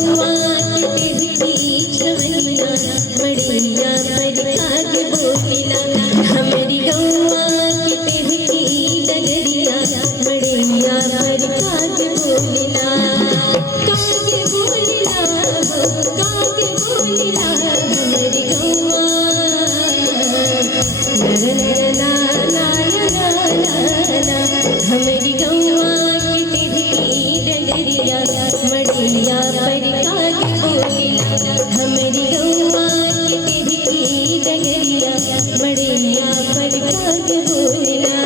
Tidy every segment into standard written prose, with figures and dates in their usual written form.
गौवा के तेरी छवनिया मड़ैया पर आग बोलिला हमारी गौवा के तेरी डगरिया मड़ैया पर आग बोलिला कागे बोलिला हमारी गौवा ला ला ला ला ला हमारी गौवा के तेरी डगरिया मड़ैया पर आग बोलिला हमारी गौवा के तेरी डगरिया मड़ैया पर आग बोलिला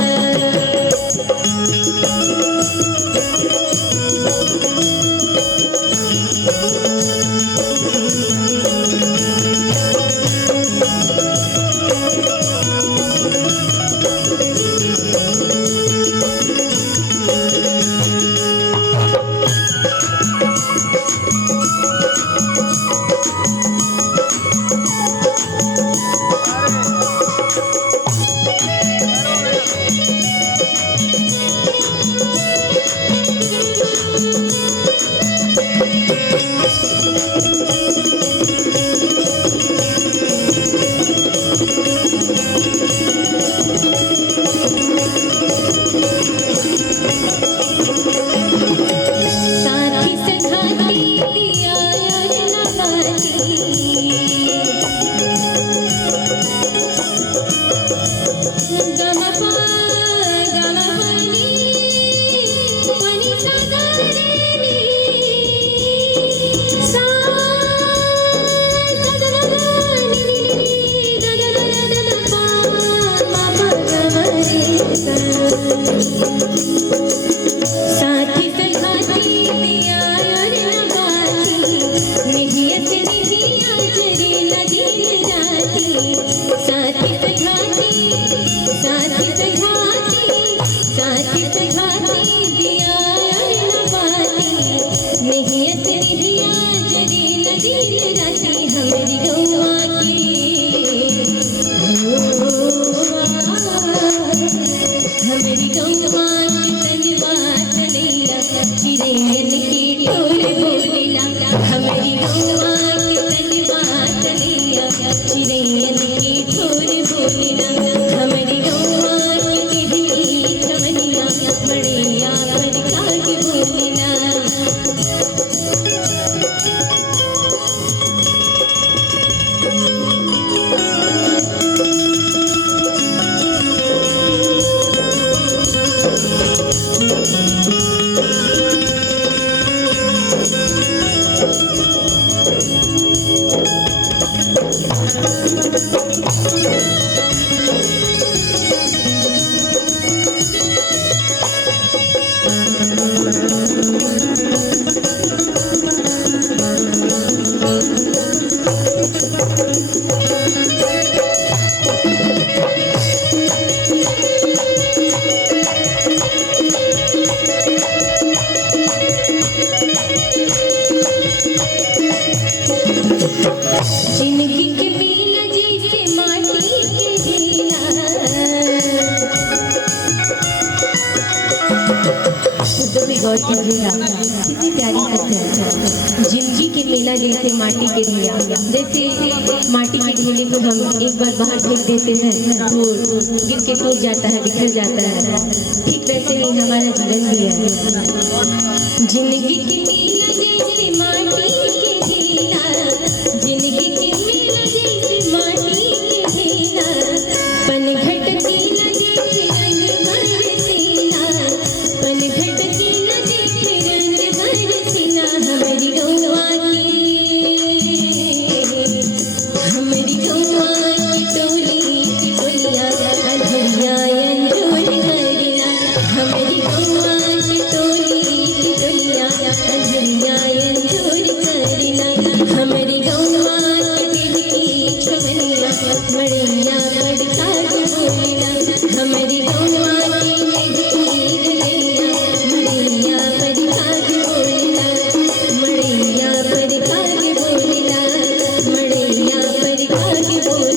हमारी गौवा के तनवा चलैया चिरैन की ढोल बोलिला हमारी गौवा के तनवा चलैया चिरैन की ढोल बोलिला हमारी गौवा के तेरी छवनिया मड़ैया पर आग बोलिला जिंदगी के मेला जैसे माटी के ढीला तो भी गौर कीजिएगा कितनी प्यारी कथा है। जिंदगी के मेला जैसे माटी के ढीला, जैसे माटी के ढीले को हम एक बार बाहर फेंक देते हैं तो गिर के टूट जाता है, बिखर जाता है, ठीक वैसे ही हमारा जीवन भी है। जिंदगी के मेला जैसे माटी के ढीला, जिंदगी के मेला जैसे माटी के ढीला, पनघट कीला देखे रंग बरसीना, पनघट कीला देखे रंग बरसीना, हमारी गौवा की टोली टिटोलिया अंजोरिया अंजोर करना, हमारी गौवा की टोली टिटोलिया अंजोरिया अंजोर करना, हमारी गौवा के दिल की छवनिया मड़ैया बड़का बोलना, हमारी गौवा के दिल की डगरिया मड़ैया बड़का बोलना, मड़ैया बड़का बोलना, मड़ैया बड़का बोलना।